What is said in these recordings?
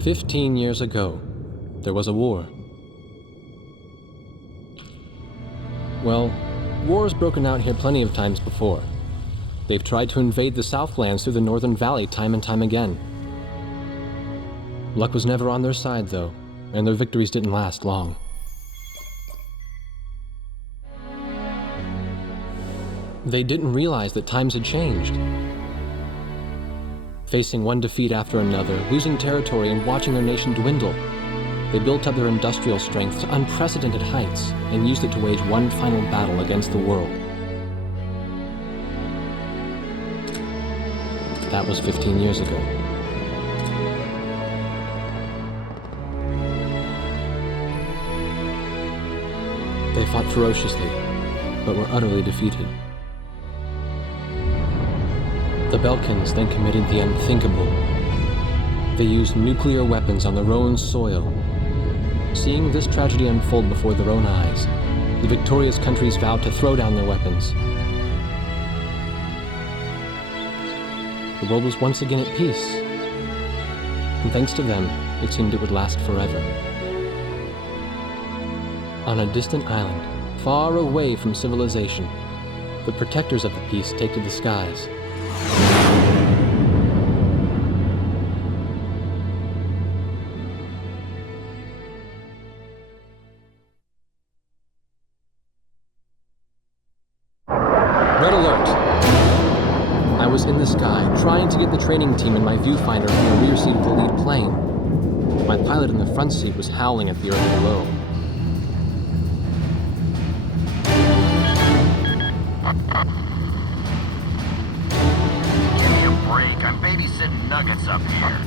"15 years ago, there was a war. Well, war's broken out here plenty of times before. They've tried to invade the Southlands through the Northern Valley time and time again. Luck was never on their side, though, and their victories didn't last long. They didn't realize that times had changed. Facing one defeat after another, losing territory and watching their nation dwindle, they built up their industrial strength to unprecedented heights and used it to wage one final battle against the world. That was 15 years ago. They fought ferociously, but were utterly defeated. The Belkans then committed the unthinkable. They used nuclear weapons on their own soil. Seeing this tragedy unfold before their own eyes, the victorious countries vowed to throw down their weapons. The world was once again at peace, and thanks to them, it seemed it would last forever. On a distant island, far away from civilization, the protectors of the peace take to the skies. Red alert! I was in the sky, trying to get the training team in my viewfinder from the rear seat of the lead plane. My pilot in the front seat was howling at the earth below. Give me a break. I'm babysitting nuggets up here.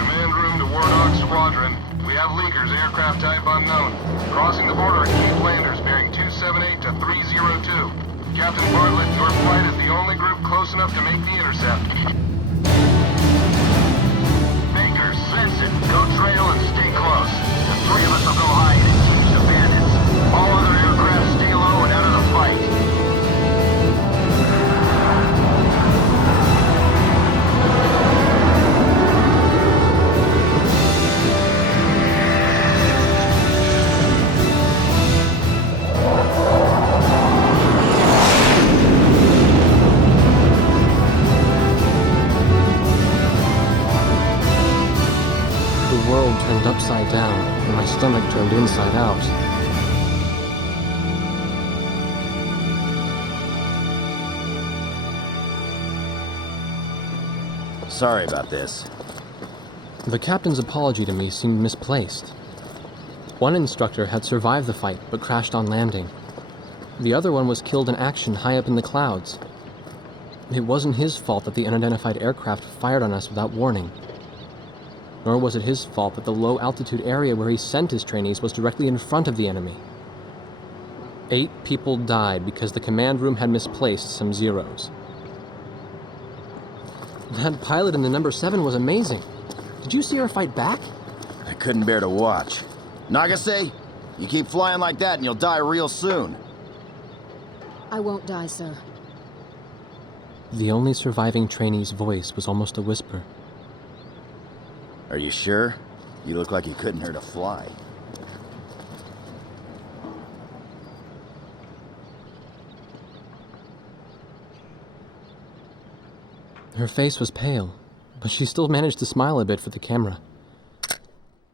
Command room to Wardog Squadron. We have leakers, aircraft type unknown. Crossing the border at Cape Landers, bearing 278 to 302. Captain Bartlett, your flight is the only group close enough to make the intercept. Baker, sense it. Go trail and stay close. The three of us will go hide and teach the bandits. All other aircraft stay low and out of the fight. The world turned upside down, and my stomach turned inside out. Sorry about this. The captain's apology to me seemed misplaced. One instructor had survived the fight, but crashed on landing. The other one was killed in action high up in the clouds. It wasn't his fault that the unidentified aircraft fired on us without warning. Nor was it his fault that the low-altitude area where he sent his trainees was directly in front of the enemy. 8 people died because the command room had misplaced some zeros. That pilot in the number 7 was amazing. Did you see her fight back? I couldn't bear to watch. Nagase, you keep flying like that and you'll die real soon. I won't die, sir. The only surviving trainee's voice was almost a whisper. Are you sure? You look like you couldn't hurt a fly. Her face was pale, but she still managed to smile a bit for the camera.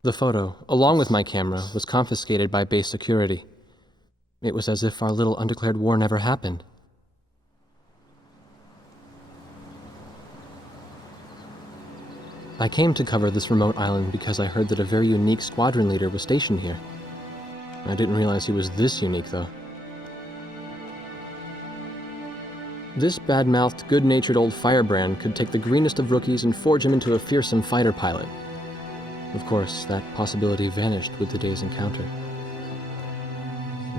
The photo, along with my camera, was confiscated by base security. It was as if our little undeclared war never happened. I came to cover this remote island because I heard that a very unique squadron leader was stationed here. I didn't realize he was this unique, though. This bad-mouthed, good-natured old firebrand could take the greenest of rookies and forge him into a fearsome fighter pilot. Of course, that possibility vanished with the day's encounter.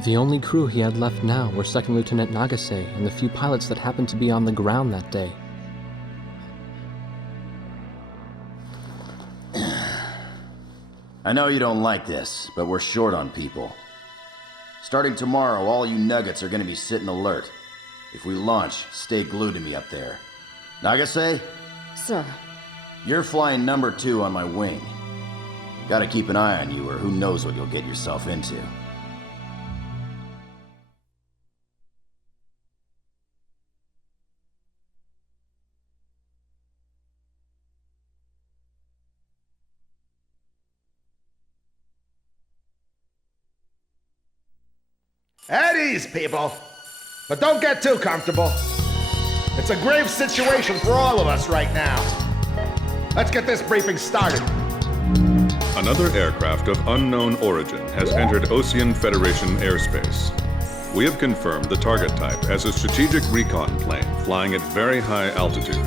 The only crew he had left now were Second Lieutenant Nagase and the few pilots that happened to be on the ground that day. I know you don't like this, but we're short on people. Starting tomorrow, all you nuggets are gonna be sitting alert. If we launch, stay glued to me up there. Nagase, Sir, you're flying number 2 on my wing. Gotta keep an eye on you, or who knows what you'll get yourself into. At ease, people. But don't get too comfortable. It's a grave situation for all of us right now. Let's get this briefing started. Another aircraft of unknown origin has entered Osean Federation airspace. We have confirmed the target type as a strategic recon plane flying at very high altitude.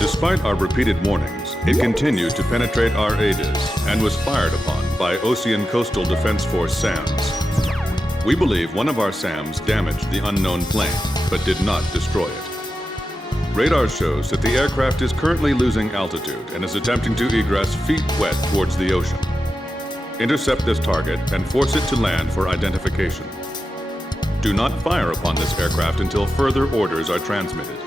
Despite our repeated warnings, it continued to penetrate our ADIS and was fired upon by Osean Coastal Defense Force SAMs. We believe one of our SAMs damaged the unknown plane, but did not destroy it. Radar shows that the aircraft is currently losing altitude and is attempting to egress feet wet towards the ocean. Intercept this target and force it to land for identification. Do not fire upon this aircraft until further orders are transmitted.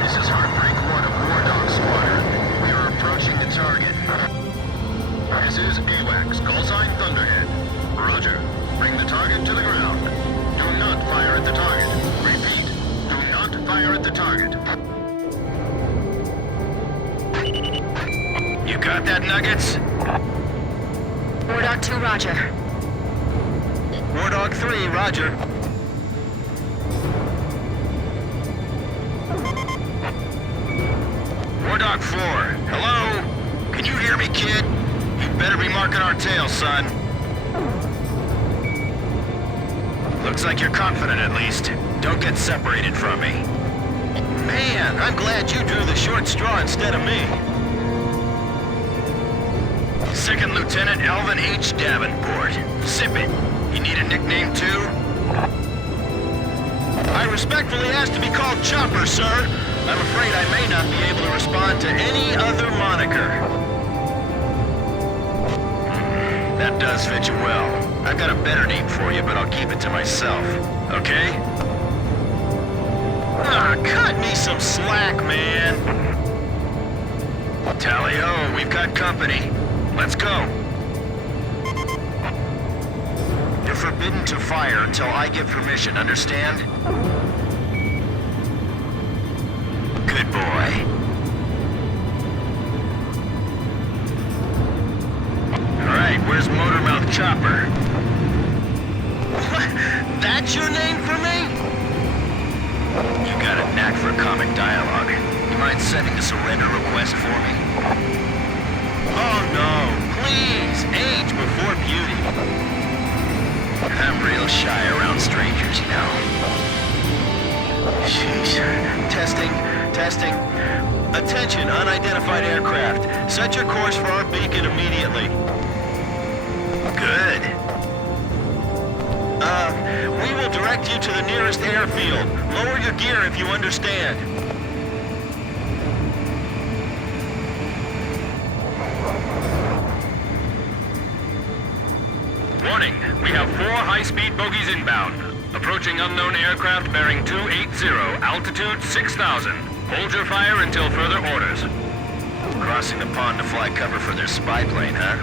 This is Heartbreak 1 of Wardog Squadron. We are approaching the target. This is AWACS, call sign Thunderhead. Roger. Bring the target to the ground. Do not fire at the target. Repeat, do not fire at the target. You got that, Nuggets? Wardog 2, roger. Wardog 3, roger. Wardog 4, hello? Can you hear me, kid? You better be marking our tail, son. Looks like you're confident, at least. Don't get separated from me. Man, I'm glad you drew the short straw instead of me. Second Lieutenant Alvin H. Davenport. Sip it. You need a nickname, too? I respectfully ask to be called Chopper, sir. I'm afraid I may not be able to respond to any other moniker. That does fit you well. I've got a better name for you, but I'll keep it to myself. Okay? Ah, cut me some slack, man. Tally-ho, we've got company. Let's go. You're forbidden to fire until I give permission, understand? Good boy. All right, where's Motormouth Chopper? What? That's your name for me? You got a knack for comic dialogue. You mind sending a surrender request for me? Oh no, please, age before beauty. I'm real shy around strangers, you know. Jeez. Testing. Attention, unidentified aircraft. Set your course for our beacon immediately. Good. We will direct you to the nearest airfield. Lower your gear if you understand. Warning, we have 4 high-speed bogies inbound. Approaching unknown aircraft bearing 280, altitude 6,000. Hold your fire until further orders. Crossing the pond to fly cover for their spy plane, huh?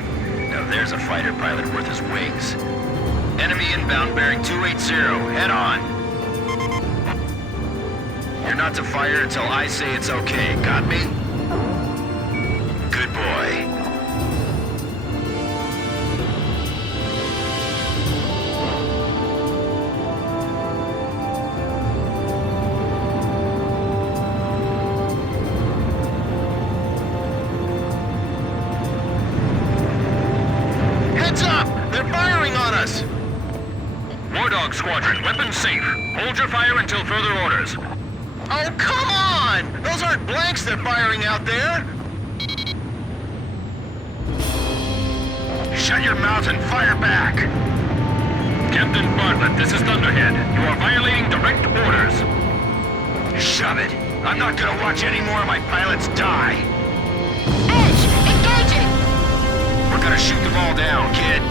Now there's a fighter pilot worth his wings. Enemy inbound bearing 280, head on. You're not to fire until I say it's okay, got me? Good boy. Heads up! They're firing on us! Wardog Squadron, weapons safe. Hold your fire until further orders. Oh, come on! Those aren't blanks they're firing out there! Shut your mouth and fire back! Captain Bartlett, this is Thunderhead. You are violating direct orders. Shove it! I'm not gonna watch any more of my pilots die! Edge, engaging! We're gonna shoot them all down, kid.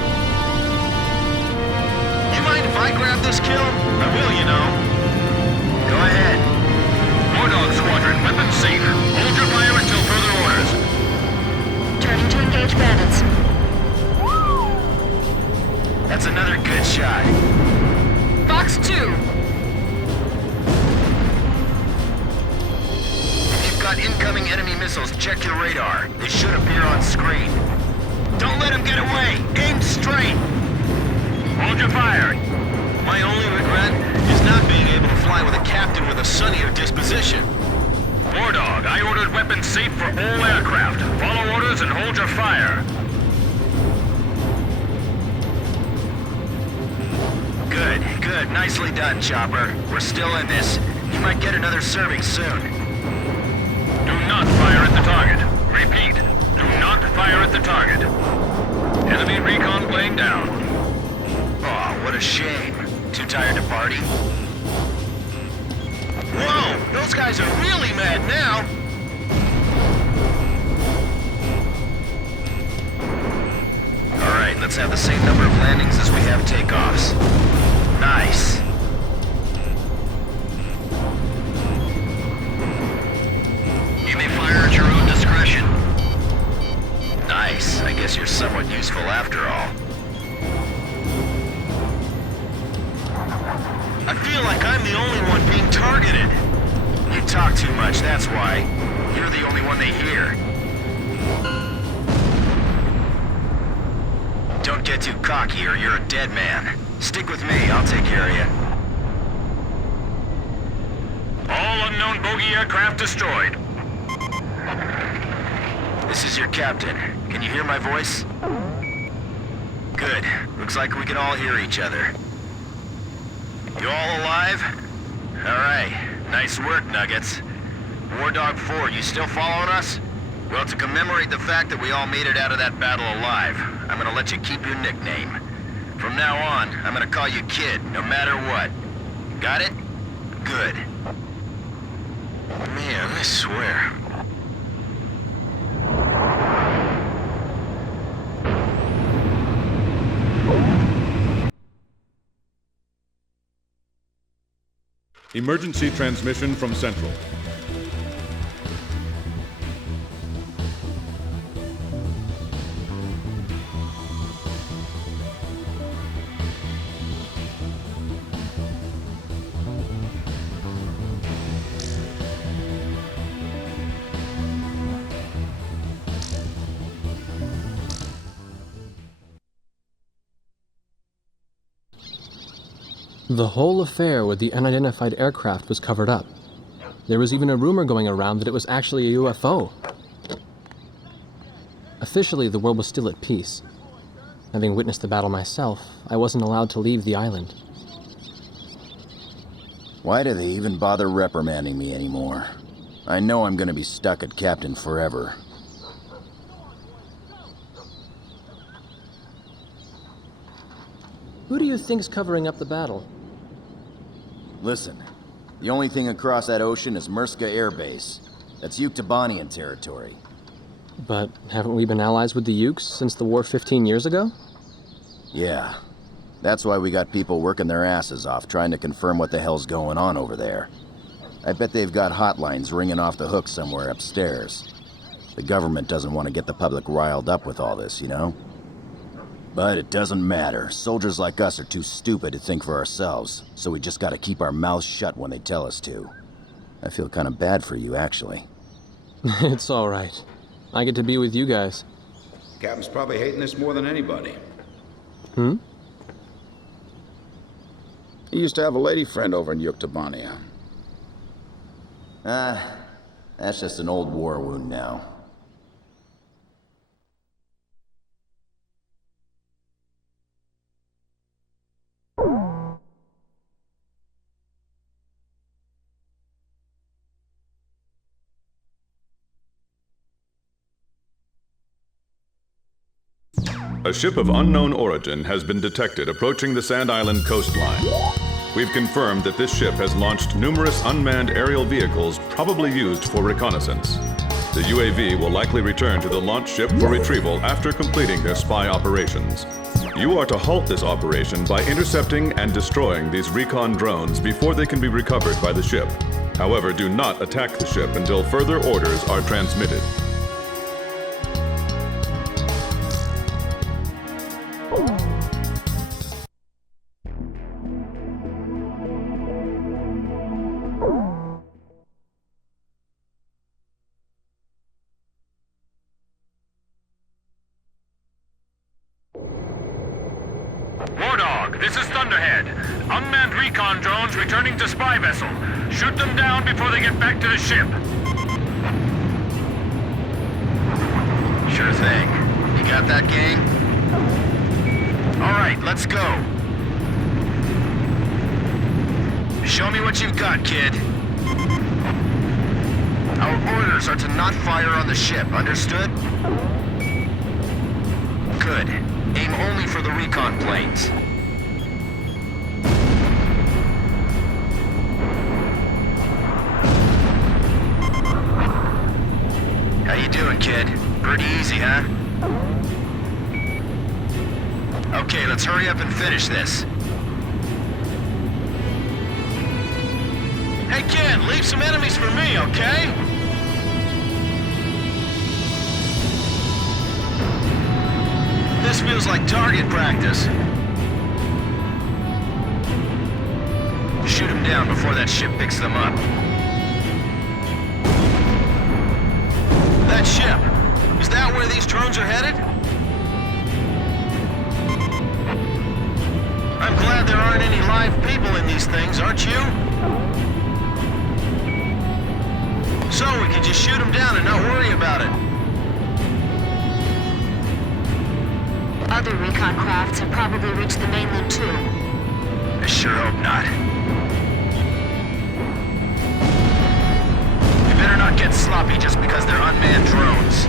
You mind if I grab this kill? I will, you know. Go ahead. Wardog Squadron, weapons safe. Hold your fire until further orders. Turning to engage bandits. That's another good shot. Fox 2. If you've got incoming enemy missiles, check your radar. They should appear on screen. Don't let them get away! Aim straight! Hold your fire. My only regret is not being able to fly with a captain with a sunnier disposition. Wardog, I ordered weapons safe for all aircraft. Follow orders and hold your fire. Good, good. Nicely done, Chopper. We're still in this. You might get another serving soon. Do not fire at the target. Repeat, do not fire at the target. Enemy recon plane down. Oh, what a shame. Too tired to party? Whoa! Those guys are really mad now! Alright, let's have the same number of landings as we have takeoffs. Nice. You may fire at your own discretion. Nice. I guess you're somewhat useful after all. I feel like I'm the only one being targeted. You talk too much, that's why. You're the only one they hear. Don't get too cocky or you're a dead man. Stick with me, I'll take care of you. All unknown bogey aircraft destroyed. This is your captain. Can you hear my voice? Good. Looks like we can all hear each other. You all alive? Alright. Nice work, Nuggets. Wardog 4, you still following us? Well, to commemorate the fact that we all made it out of that battle alive, I'm gonna let you keep your nickname. From now on, I'm gonna call you Kid, no matter what. Got it? Good. Man, I swear. Emergency transmission from Central. The whole affair with the unidentified aircraft was covered up. There was even a rumor going around that it was actually a UFO. Officially, the world was still at peace. Having witnessed the battle myself, I wasn't allowed to leave the island. Why do they even bother reprimanding me anymore? I know I'm gonna be stuck at Captain forever. Who do you think's covering up the battle? Listen, the only thing across that ocean is Murska Air Base. That's Yuktobanian territory. But haven't we been allies with the Yukes since the war 15 years ago? Yeah. That's why we got people working their asses off trying to confirm what the hell's going on over there. I bet they've got hotlines ringing off the hook somewhere upstairs. The government doesn't want to get the public riled up with all this, you know? But it doesn't matter. Soldiers like us are too stupid to think for ourselves, so we just gotta keep our mouths shut when they tell us to. I feel kind of bad for you, actually. It's all right. I get to be with you guys. Captain's probably hating this more than anybody. Hmm? He used to have a lady friend over in Yuktobania. That's just an old war wound now. A ship of unknown origin has been detected approaching the Sand Island coastline. We've confirmed that this ship has launched numerous unmanned aerial vehicles probably used for reconnaissance. The UAV will likely return to the launch ship for retrieval after completing their spy operations. You are to halt this operation by intercepting and destroying these recon drones before they can be recovered by the ship. However, do not attack the ship until further orders are transmitted. Wardog, this is Thunderhead. Unmanned recon drones returning to spy vessel. Shoot them down before they get back to the ship. Sure thing. You got that, gang? All right, let's go. Show me what you've got, kid. Our orders are to not fire on the ship, understood? Good. Aim only for the recon planes. How you doing, kid? Pretty easy, huh? Okay, let's hurry up and finish this. Hey, kid, leave some enemies for me, okay? This feels like target practice. Shoot them down before that ship picks them up. That ship, is that where these drones are headed? I'm glad there aren't any live people in these things, aren't you? So we can just shoot them down and not worry about it. Other recon crafts have probably reached the mainland too. I sure hope not. You better not get sloppy just because they're unmanned drones.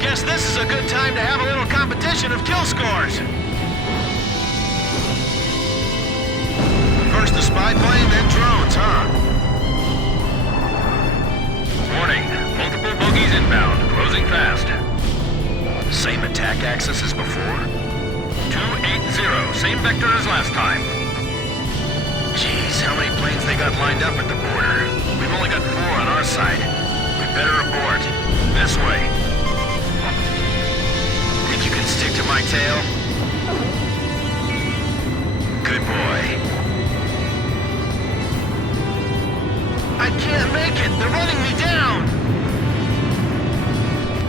Guess this is a good time to have a little competition of kill scores. First the spy plane, then drones, huh? Warning, multiple bogies inbound, closing fast. Same attack axis as before? 280, same vector as last time. Jeez, how many planes they got lined up at the border? We've only got 4 on our side. We'd better abort. This way. Think you can stick to my tail? Good boy. I can't make it! They're running me down!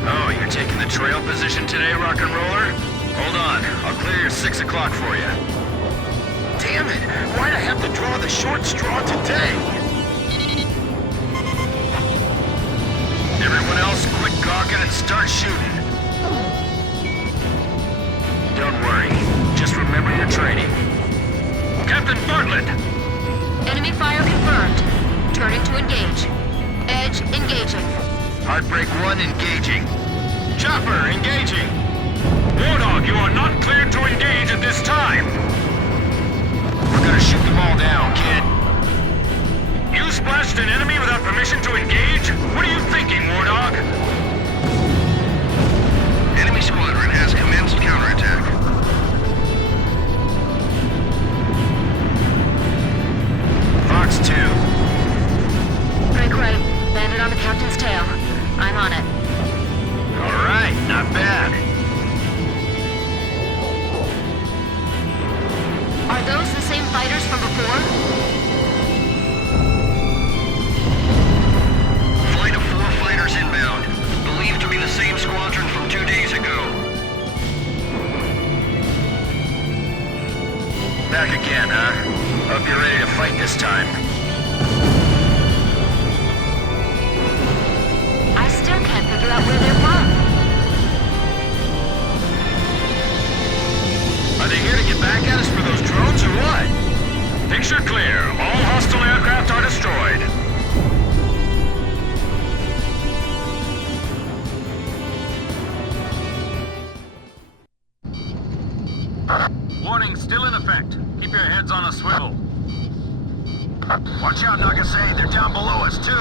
Oh, you're taking the trail position today, rock and roller? Hold on, I'll clear your 6 o'clock for you. Damn it! Why'd I have to draw the short straw today? Everyone else, quit gawking and start shooting. Don't worry, just remember your training. Captain Bartlett! Enemy fire confirmed. Turning to engage. Edge engaging. Heartbreak 1 engaging. Chopper engaging. Wardog, you are not cleared to engage at this time. We're gonna shoot them all down, kid. You splashed an enemy without permission to engage? What are you thinking, Wardog? Enemy squadron has commenced counterattack. Fox 2. Break right. Landed on the captain's tail. I'm on it. All right, not bad. Are those the same fighters from before? Flight of 4 fighters inbound. Believed to be the same squadron from 2 days ago. Back again, huh? Hope you're ready to fight this time. I still can't figure out where they're from. Are they here to get back at us for those drones or what? Picture clear. All hostile aircraft are destroyed. Warning still in effect. Keep your heads on a swivel. Watch out, Nagasei. They're down below us, too.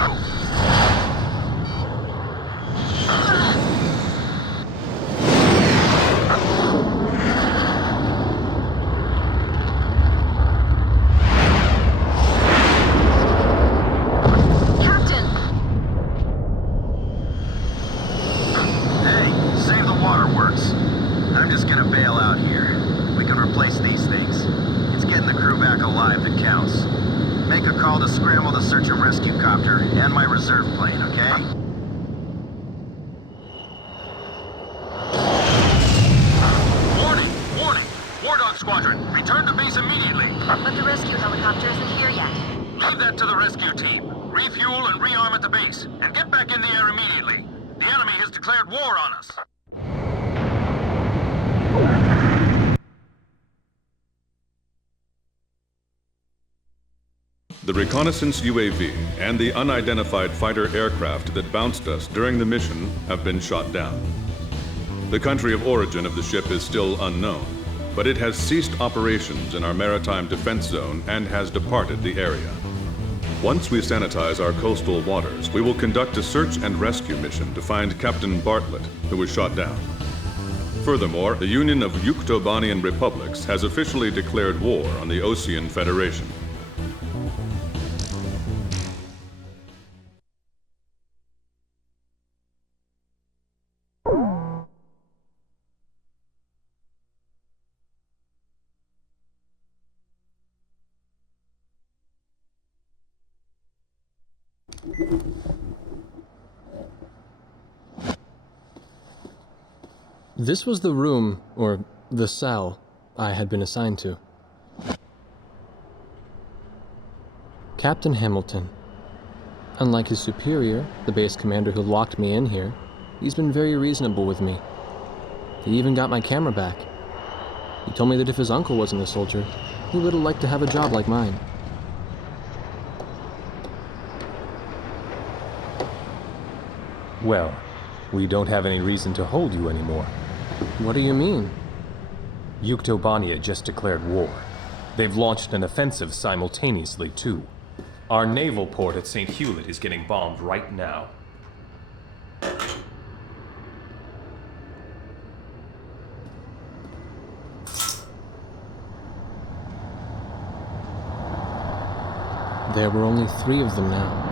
Wardog Squadron, return to base immediately. But the rescue helicopter isn't here yet. Leave that to the rescue team. Refuel and rearm at the base, and get back in the air immediately. The enemy has declared war on us. The reconnaissance UAV and the unidentified fighter aircraft that bounced us during the mission have been shot down. The country of origin of the ship is still unknown, but it has ceased operations in our maritime defense zone and has departed the area. Once we sanitize our coastal waters, we will conduct a search and rescue mission to find Captain Bartlett, who was shot down. Furthermore, the Union of Yuktobanian Republics has officially declared war on the Osean Federation. This was the room, or the cell, I had been assigned to. Captain Hamilton. Unlike his superior, the base commander who locked me in here, he's been very reasonable with me. He even got my camera back. He told me that if his uncle wasn't a soldier, he would have liked to have a job like mine. Well, we don't have any reason to hold you anymore. What do you mean? Yuktobania just declared war. They've launched an offensive simultaneously, too. Our naval port at St. Hewlett is getting bombed right now. There were only 3 of them now.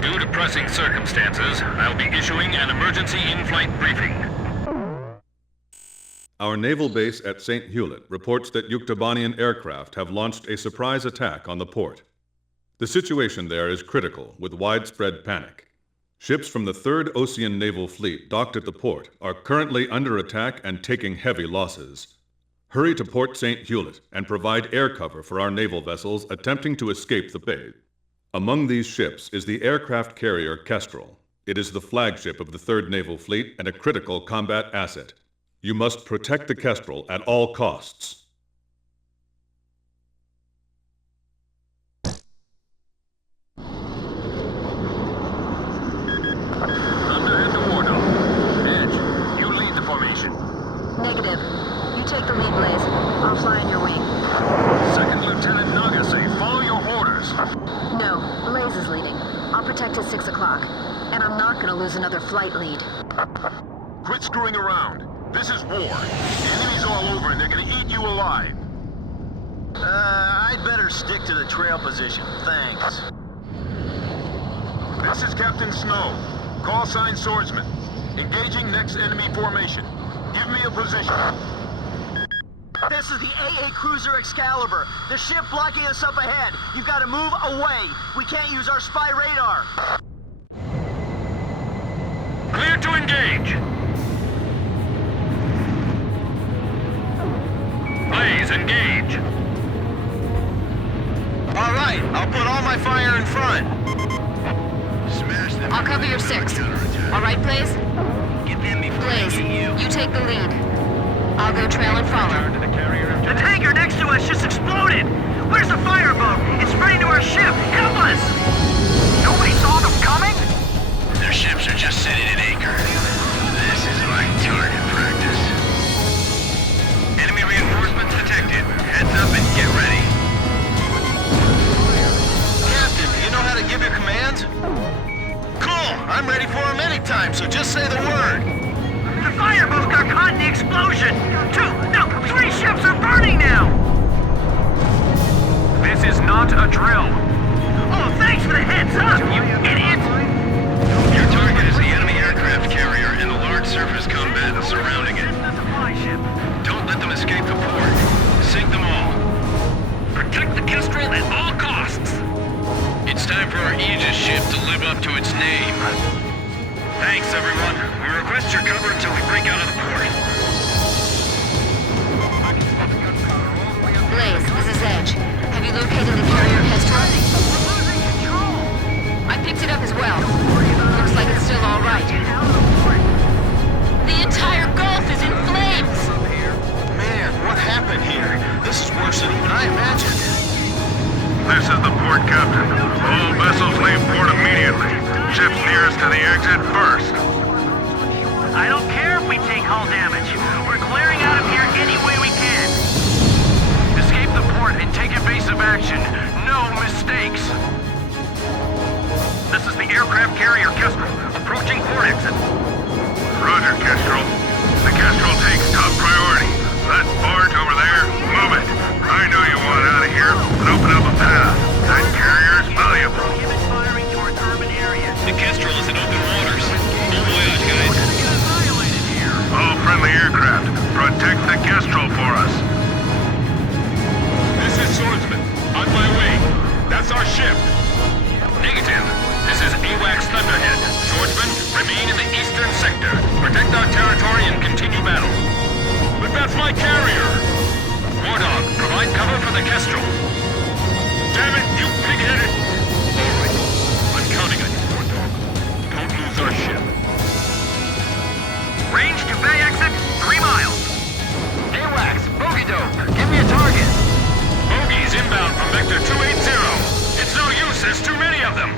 Due to pressing circumstances, I'll be issuing an emergency in-flight briefing. Our naval base at St. Hewlett reports that Yuktobanian aircraft have launched a surprise attack on the port. The situation there is critical, with widespread panic. Ships from the 3rd Osean Naval Fleet docked at the port are currently under attack and taking heavy losses. Hurry to Port St. Hewlett and provide air cover for our naval vessels attempting to escape the bay. Among these ships is the aircraft carrier Kestrel. It is the flagship of the 3rd Naval Fleet and a critical combat asset. You must protect the Kestrel at all costs. Underhead to Wardog. Edge, you lead the formation. Negative. You take the lead, Blaze. I'll fly in your wing. 2nd Lieutenant Nagasei, follow your orders. No, Blaze is leading. I'll protect at 6 o'clock. And I'm not gonna lose another flight lead. Quit screwing around. This is war. The enemy's all over and they're gonna eat you alive. I'd better stick to the trail position, thanks. This is Captain Snow. Call sign Swordsman. Engaging next enemy formation. Give me a position. This is the AA Cruiser Excalibur. The ship blocking us up ahead. You've got to move away. We can't use our spy radar. Clear to engage. Blaze, engage. All right, I'll put all my fire in front. I'll cover your 6. All right, Blaze? Blaze, you take the lead. I'll go trail and follow. The tanker next to us just exploded! Where's the fireboat? It's spreading to our ship! Help us! Nobody saw them coming? Their ships are just sitting at anchor. This is like target practice. Enemy reinforcements detected. Heads up and get ready. Captain, you know how to give your commands? Cool! I'm ready for them anytime, so just say the word. The fireboat got caught in the explosion! 3 ships are burning now! This is not a drill. Oh, thanks for the heads up, you idiot! Your target is the enemy aircraft carrier and the large surface combatants surrounding it. Don't let them escape the port. Sink them all. Protect the Kestrel at all costs. It's time for our Aegis ship to live up to its name. Thanks, everyone. We request your cover until we break out of the port. Blaze, this is Edge. Have you located the carrier Kestrel? I picked it up as well. Looks like it's still all right. The entire Gulf is in flames! Man, what happened here? This is worse than even I imagined. This is the port, Captain. All vessels leave port immediately. Ships nearest to the exit first. I don't care if we take hull damage. We're clearing out of here any way we can. Escape the port and take evasive action. No mistakes. This is the aircraft carrier Kestrel, approaching port exit. Roger, Kestrel. The Kestrel takes top priority. That barge over there, move it. I know you want out of here, but open up a path. That carrier's valuable. The Kestrel is in open waters. Bon voyage, guys. All friendly aircraft, protect the Kestrel for us. This is Swordsman. On my way. That's our ship. Negative. This is AWACS Thunderhead. Swordsman, remain in the eastern sector. Protect our territory and continue battle. But that's my carrier! Wardog, provide cover for the Kestrel. Damn it, you pig-headed! All right. I'm counting on you, Wardog. Don't lose our ship. Range to bay exit, 3 miles. AWACS, bogey dope. Give me a target. Bogeys inbound from Vector 280. It's no use, there's too many of them.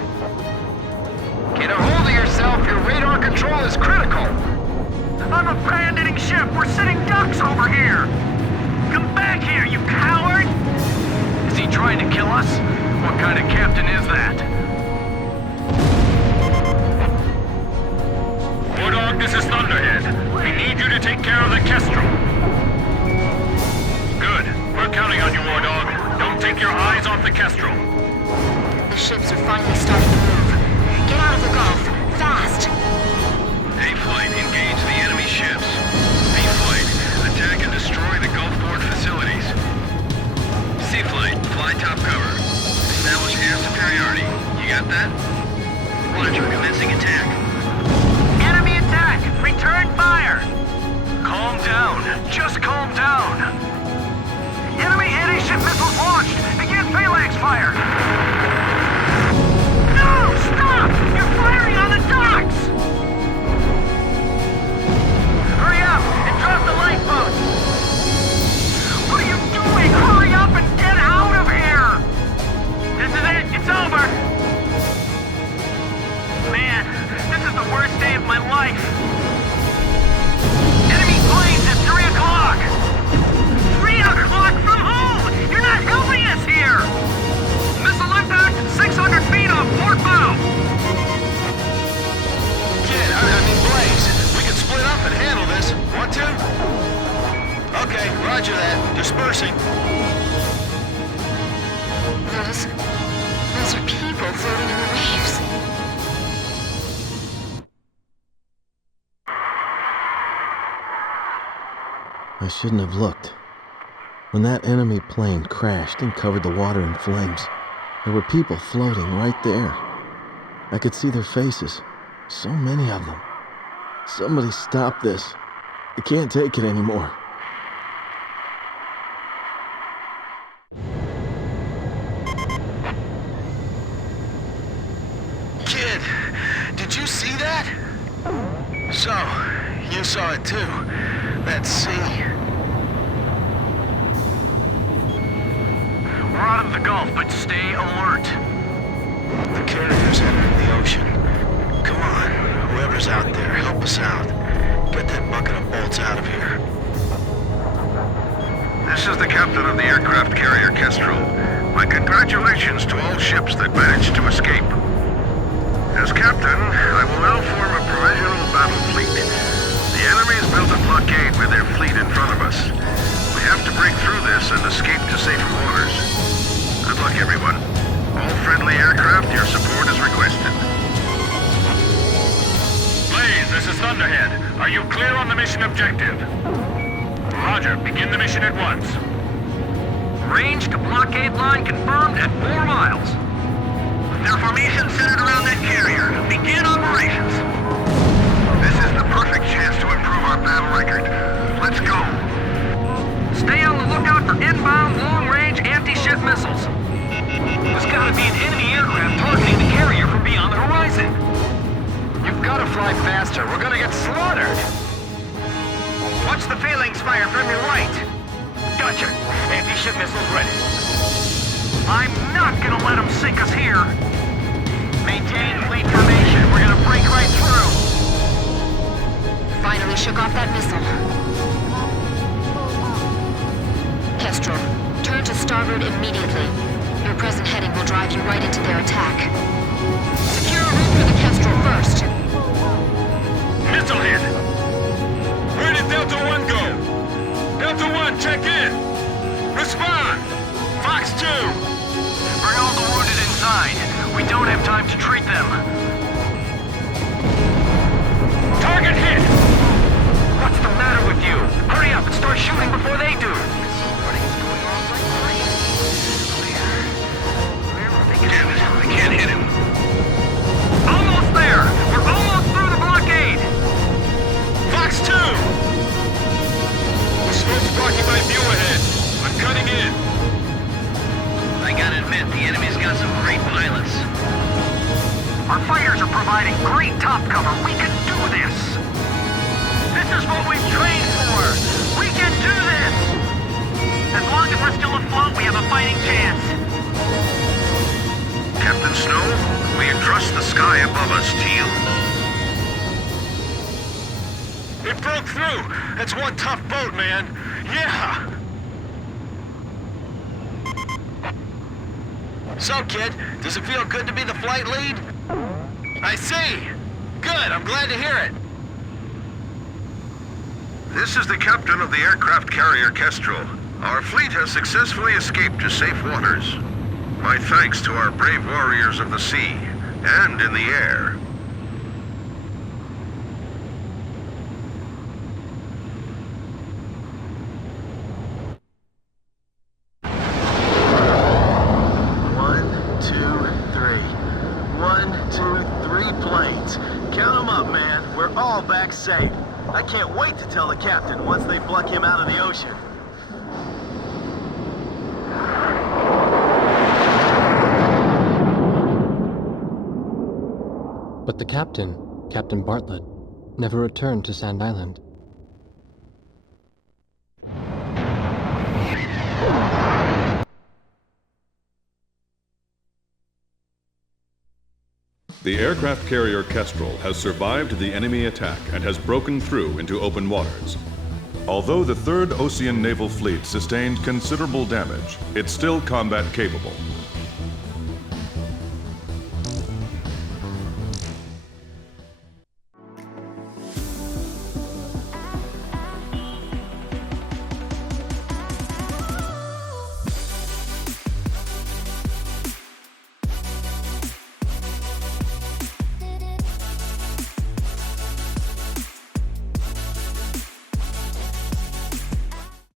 Get a hold of yourself, your radar control is critical. I'm abandoning ship. We're sitting ducks over here. Come back here, you coward! Is he trying to kill us? What kind of captain is that? Wardog, this is Thunderhead. We need you to take care of the Kestrel. Good. We're counting on you, Wardog. Don't take your eyes off the Kestrel. The ships are finally starting to move. Get out of the Gulf, fast! A-Flight, engage the enemy ships. B-Flight, attack and destroy the Gulfport facilities. C-Flight, fly top cover. Establish air superiority. You got that? Roger, commencing attack. Enemy attack! Return fire! Calm down. Just calm down. Enemy anti-ship missiles launched! Begin phalanx fire! No! Stop! You're firing on the docks! Hurry up and drop the lifeboats! What are you doing? Hurry up and get out of here! This is it! It's over! Man, this is the worst day of my life! Enemy planes at 3 o'clock! 3 o'clock from whom? You're not helping us here! Missile impact 600 feet off port bow! Kid, I mean Blaze, we can split up and handle this. Want to? Okay, roger that. Dispersing. Those are people floating in the waves. I shouldn't have looked. When that enemy plane crashed and covered the water in flames, there were people floating right there. I could see their faces. So many of them. Somebody stop this. I can't take it anymore. Kid, Kid, did you see that? So, you saw it too. That sea. We're out of the Gulf, but stay alert. The carrier's entering the ocean. Come on, whoever's out there, help us out. Get that bucket of bolts out of here. This is the captain of the aircraft carrier Kestrel. My congratulations to all ships that managed to escape. As captain, I will now form a provisional battle fleet. The enemy's built a blockade with their fleet in front of us. We have to break through this and escape to safer waters. Good luck, everyone. All friendly aircraft, your support is requested. Blaze, this is Thunderhead. Are you clear on the mission objective? Roger, begin the mission at once. Range to blockade line confirmed at 4 miles. Their formation centered around that carrier. Begin operations. This is the perfect chance to improve our battle record. Let's go. Stay on the lookout for inbound long-range anti-ship missiles. There's gotta be an enemy aircraft targeting the carrier from beyond the horizon. You've got to fly faster. We're gonna get slaughtered. Watch the phalanx fire from your right. Gotcha. Anti-ship missiles ready. I'm not gonna let them sink us here. Maintain fleet formation. We're gonna break right through. Finally shook off that missile. Kestrel, turn to starboard immediately. Your present heading will drive you right into their attack. Secure a route for the Kestrel first. Missile hit! Where did Delta 1 go? Delta 1, check in! Respond! Fox 2! Bring all the wounded inside. We don't have time to treat them. Target hit! What's the matter with you? Hurry up and start shooting before they do. Damn it, I can't hit him. Almost there! We're almost through the blockade! Fox 2! The smoke's blocking my view ahead. I'm cutting in. I gotta admit, the enemy's got some great pilots. Our fighters are providing great top cover. We can do this! This is what we've trained for! We can do this! As long as we're still afloat, we have a fighting chance. Captain Snow, we entrust the sky above us to you. It broke through! That's one tough boat, man! Yeah! So, kid, does it feel good to be the flight lead? I see! Good, I'm glad to hear it. This is the captain of the aircraft carrier Kestrel. Our fleet has successfully escaped to safe waters. My thanks to our brave warriors of the sea and in the air. Safe. I can't wait to tell the captain once they pluck him out of the ocean. But the captain, Captain Bartlett, never returned to Sand Island. The aircraft carrier Kestrel has survived the enemy attack and has broken through into open waters. Although the 3rd Osean Naval Fleet sustained considerable damage, it's still combat capable.